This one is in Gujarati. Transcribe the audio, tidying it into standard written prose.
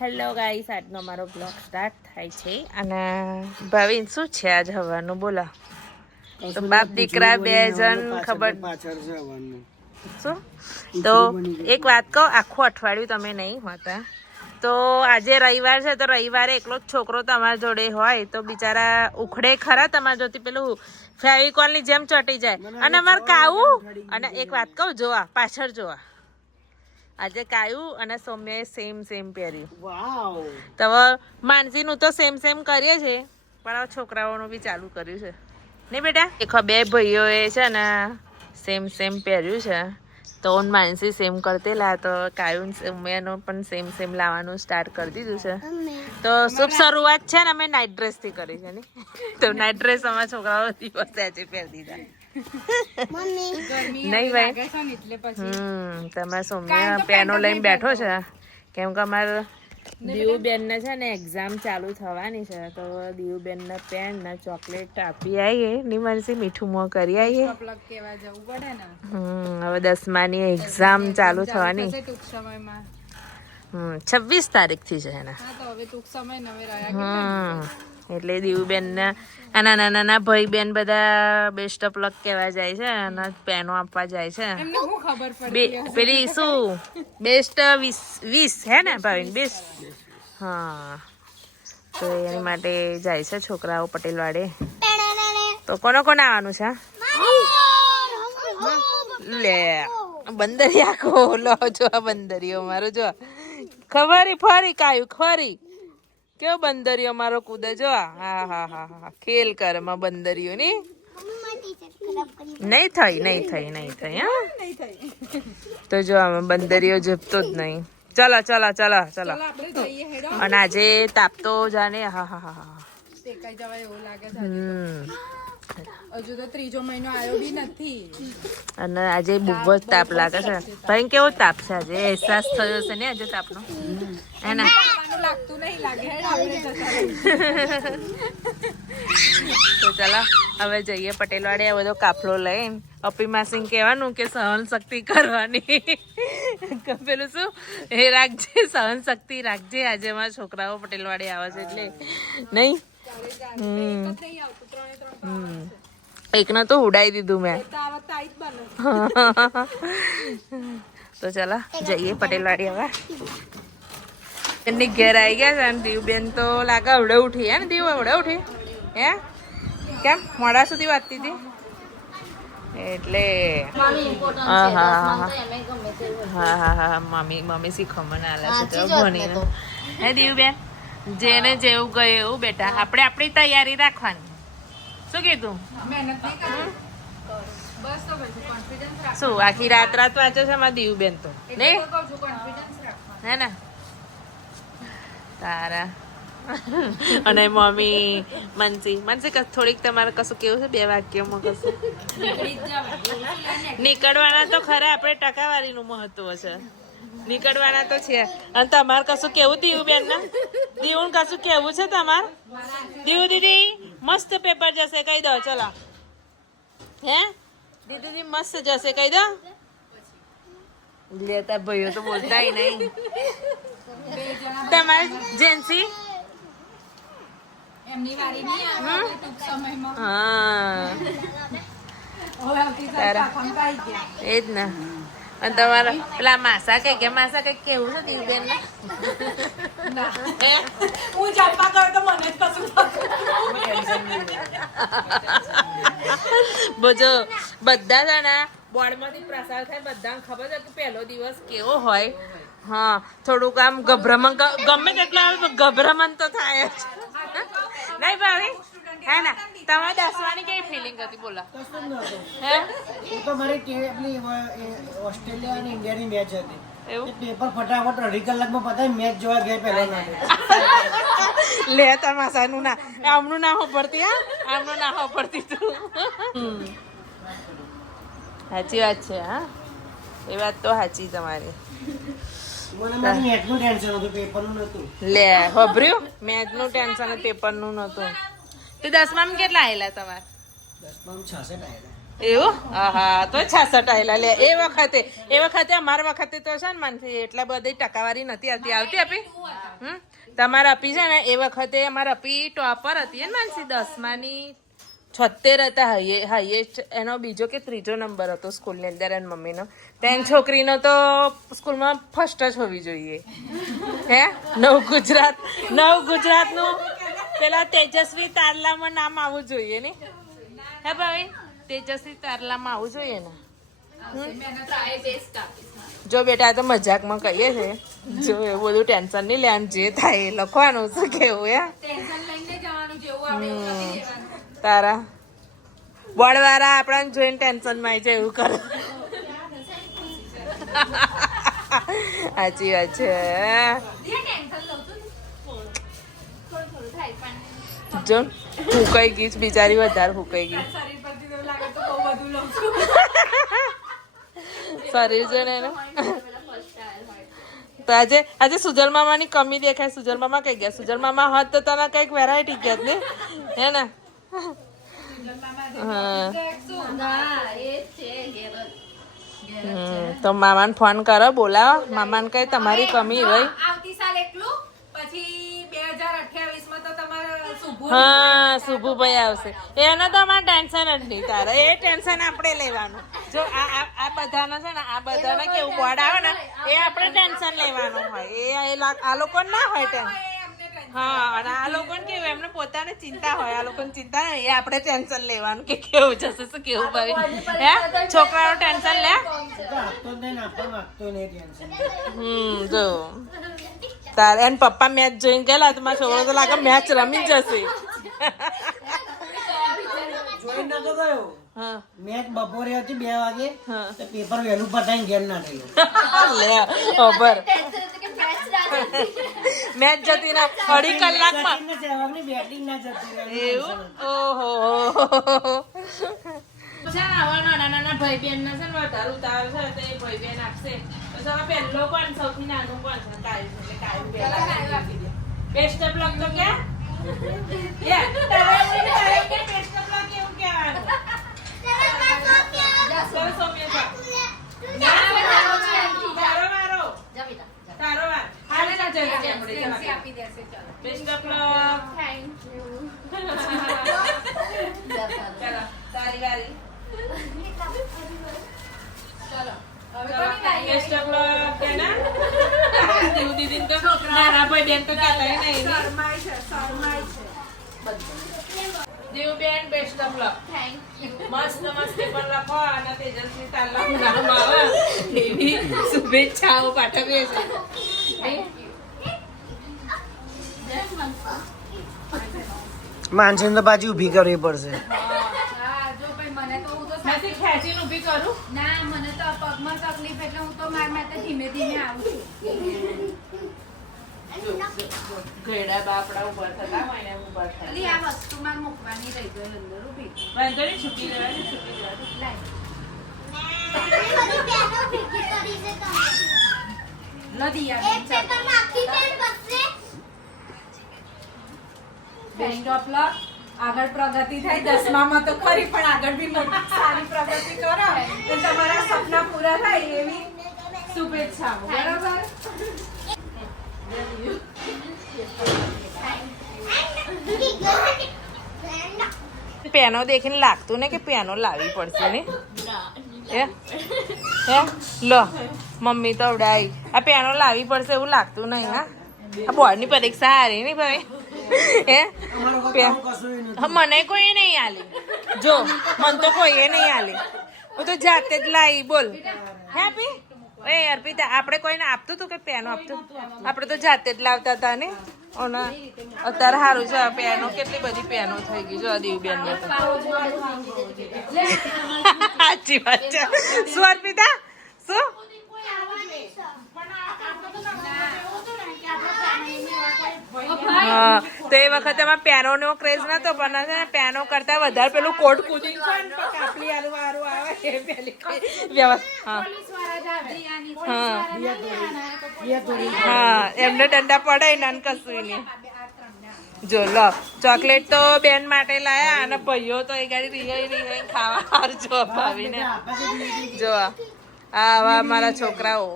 હેલો ગાઈસ, આજનો અમારો બ્લોગ સ્ટાર્ટ થાય છે અને ભાવિન શું છે આજ હવાનું બોલા તો બાપ દીકરા બે જણ ખબર શું તો એક વાત કહો, આખું અઠવાડિયું તમે નહીં હોતા તો આજે રવિવાર છે તો રવિવારે એકલો જ છોકરો તમારા જોડે હોય તો બિચારા ઉખડે ખરા તમારા જોડે પેલું ફેવિકોલ ની જેમ ચોટી જાય. અને અમારે કાવું અને એક વાત કહું, જોવા પાછળ જોવા આજે કાયું અને સૌમ્યાએ સેમ પહેર્યું. તો માનસીનું તો સેમ કરીએ છે પણ આ છોકરાઓનું બી ચાલુ કર્યું છે નહીં બેટા. એક બે ભાઈઓએ છે ને સેમ પહેર્યું છે તો માનસી સેમ કરતેલા તો કાયું સૌમ્યાનું પણ સેમ લાવવાનું સ્ટાર્ટ કરી દીધું છે. તો શુભ શરૂઆત છે ને અમે નાઇટ ડ્રેસ થી કરી છે ને તો નાઇટ ડ્રેસ અમારા છોકરાઓ દિવસે આજે પહેરી દીધા નહીં ભાઈ. તમારે સૌમ્યા પેનો લઈને બેઠો છે કેમ કે અમારે દીવુબેન ને છે ને એક્ઝામ ચાલુ થવાની છે તો દીવુબેન ને પેન ને ચોકલેટ આપી આવીએ ની માનસી મીઠું મોં કરી આવીએ. હવે 10માની એક્ઝામ ચાલુ થવાની 26 તારીખથી છે એના. એટલે દીવુબેન ને નાના ભાઈ બેન બધા બેસ્ટ ઓફ લક કહેવા જાય છે અને પેનો આપવા જાય છે. પેલી શું બેસ્ટ 20 હે ને ભાવિન બેસ્ટ? હા, તો એની માટે જાય છે છોકરાઓ પટેલ વાડે. તો કોને આવવાનું છે? લે બંદરી આખો લો જો બંદરીઓ મારો જો ખબર ફરી કાયું ખરી કેવો બંદરીઓ મારો કૂદે જો. હા ખેલ કરે માં બંદરીઓ ની નહીં થઈ હા. તો જો આમાં બંદરીઓ જપતો જ નહીં. ચલો અને આજે તાપ તો જાને હા હજુ તો 3જો મહિનો આવ્યો બી નથી અને આજે બહુ જ તાપ લાગે છે. ભાઈ કેવો તાપ છે આજે? અહેસાસ થયો છે ને આજે તાપનો? એના લાગતું નહીં લાગે. તો ચાલો હવે જઈએ પટેલવાડે. આ બધો કાફલો લઈને અપી માસીને કહેવાનું કે સહન શક્તિ કરવાની. પેલું શું એ રાખજે, સહન શક્તિ રાખજે. આજે અમારા છોકરાઓ પટેલવાડે આવે છે એટલે નહીં. એકને તો ઉડાઈ દીધું મેં. તો ચાલો જઈએ પટેલવાડી. હવે એમની ઘેર આવી ગયા છે અને દીવબેન તો લાગે અવડે ઉઠી હે ને? દીવ અવડે ઉઠી હે? કેમ મોડા સુધી વાંચતી હતી એટલે? હા મમ્મી શીખવવાના આલા છે ભણીને હે દીવબેન. જેને જેવું ગયું એવું બેટા, આપણે આપણી તૈયારી રાખવાની. શું કીધું? શું આખી રાત વાંચે છે મારા દીવબેન તો નહીં હે ને તારા? અને મમ્મી માનસી થોડીક તમારે કશું કેવું છે? 2 વાક્યોમાં કશું નીકળવાના તો ખરા. આપણે ટકાવારીનું મહત્વ છે, નીકળવાના તો છે. અને તમારે કશું કેવું દીવુબેન ને? દીવું કશું કેવું છે તમારે? દીવું દીદી મસ્ત પેપર જશે કહી દો. ચલો હે દીદી મસ્ત જશે કહી દો. લેતા ભાઈઓ તો બોલતા નહીં. તમારે જેન્સી એમની વારી નહીં આવે ટૂંક સમયમાં. એ જ ને. અને તમારા પેલા માસા કઈ કેવું છે દીવબેન ને? હું જપા કરું તો મને જ કશું બોજો બધા જણા બોર્ડમાંથી પ્રસાર થાય, બધાને ખબર છે કે પહેલો દિવસ કેવો હોય. હા, થોડુંક આમ ગભરામણ ગમે તેટલું આવે તો ગભરામણ તો થાય જ નહીં ભાવી હે ને? તમારે 10માની કેવી ફિલિંગ હતી બોલો? હે તો મારી ઓસ્ટ્રેલિયા અને ઇન્ડિયાની મેચ હતી. એવું પેપર ફટાફટ 2.5 કલાકમાં પતાવી મેચ જોવા ગયા પહેલા. લે તમાશાનું ના આમનું ના હોપડતી. હા આમનું ના હોપડતી તું. સાચી વાત છે. હા એ વાત તો સાચી તમારી. લે હોભર્યું? મેચનું ટેન્શન પેપરનું નતું. તે 10મામાં કેટલા આવેલા તમારે? 10મામાં 66 આવેલા. એવું હા તો 66 આયેલા લે એ વખતે અમારા વખતે તો છે ને માનસી એટલા બધી ટકાવારી નથી આવતી આપી તમારા અપી છે ને એ વખતે અમારા અપી ટોપર હતી ને માનસી 10માની 76 હતા હાઈએસ્ટ એનો બીજો કે ત્રીજો નંબર હતો સ્કૂલની અંદર એની મમ્મીનો તેની છોકરીનો તો સ્કૂલમાં ફર્સ્ટ જ હોવી જોઈએ હે નવ ગુજરાતનું પેલા તેજસ્વી તારલામાં નામ આવવું જોઈએ ને હે ભાઈ તેજસ્વી તારલામાં આવવું જોઈએ ને જો બેટા તો મજાકમાં કહીએ છે જો એવું બધું ટેન્શન નહીં લેવાનું જે થાય એ લખવાનું શું કેવું તારા બોર્ડવાળા આપણને જોઈને ટેન્શનમાં આવી જાય એવું કરે સાચી વાત છે જો ફૂંકાઈ ગઈ બિચારી વધારે ફૂંકાઈ ગઈ શરીર છે ને તો આજે સુજલ મામાની કમી દેખાય સુજલ મામા કઈ ગયા સુજલ મામા હોત તો તને કઈક વેરાયટી ગયા ને હે ને તો મામાને ફોન કરો બોલાવો મામાને કઈ તમારી કમી રહી હા શુભુભાઈ આવશે એનો તો અમારે ટેન્શન જ નહીં તારે એ ટેન્શન આપણે લેવાનું જો આ બધાને છે ને આ બધાને કેવું બોર્ડ આવે ને એ આપણે ટેન્શન લેવાનું હોય એ આ લોકો ના હોય ટેન્શન હા અને આ લોકોને કેવું એમને પોતાને ચિંતા હોય આ લોકોને ચિંતા નહીં એ આપણે ટેન્શન લેવાનું કે કેવું જશે શું કેવું ભાઈ હે છોકરાનું ટેન્શન લે જો તારે એને પપ્પા મેચ જોઈને ગયેલા તો મારા છોકરો તો લાગે મેચ રમી જશે મેચ બપોરે હતી 2 વાગે તો પેપર વહેલું પતાઈને ઘેર ના થયું લે ખબર મેચ જતી ના 2.5 કલાકમાં બેટિંગ ના જતી એવું ઓહો નાના ભાઈ બેન ના છે ને વધારે ઉતાવળ છે તો એ ભાઈ બેન આપશે તો પહેલો કોણ સૌથી નાનું કોણ છે કાયું બેસ્ટ ઓફ લક તો ક્યાં દેવબેન બેસ્ટ ઓફ લક મસ્ત પેપર લખો અને તેજસ્વી તારલાનું નામ આવે એવી શુભેચ્છાઓ પાઠવીએ છીએ માનસી તો પાછી ઉભી કરવી પડશે ખેંચીને ઊભી કરું ના મને તો પગમાં તકલીફ એટલે હું તો મારા માટે ધીમે ધીમે આવું છું ઘેડા બાપડા ઉભા થતા હોય ને ઉભા થાય એટલે આ વસ્તુ મારે મૂકવાની રહી ગઈ અંદર ઊભી વાંધો નહીં છૂટી જવાની બેસ્ટ ઓફ લક આગળ પ્રગતિ થાય 10મામાં તો ખરી પણ આગળ બી મોટી સારી પ્રગતિ કરો તો તમારા સપના પૂરા થાય એવી શુભેચ્છાઓ બરાબર પેનો દેખીને લાગતું ને કે પેનો લાવવી પડશે ને હે લો મમ્મી તો ઉડાઈ આ પેનો લાવવી પડશે એવું લાગતું નહીં હા આ બોર્ડની પરીક્ષા હારી નહીં ભાઈ હે મને કોઈ નહીં આલી જો મને તો કોઈએ નહીં આલી હું તો જાતે જ લાવી બોલ હે આપી એ અર્પિતા આપણે કોઈને આપતું હતું કે પેનો આપતું આપણે તો જાતે જ લાવતા હતા ને અત્યારે સારું છે પેનો કેટલી બધી પેનો થઈ ગઈ જો દીવબેન ને સાચી વાત છે શું અર્પિતા શું હા તો એ વખતે એમાં પેનો નો ક્રેઝ નતો પણ છે ને પેનો કરતા વધારે પેલું કોટ કૂદી કાપલી આલુ વાળું આવે એ પેલી વ્યવસ્થા હા એમને દંડા પડે ને કશું નહીં જો લો ચોકલેટ તો બેન માટે લાયા અને ભાઈઓ તો એ ગાડી રિહાઈ ખાવા હાર જો ભાવીને જો આવા મારા છોકરાઓ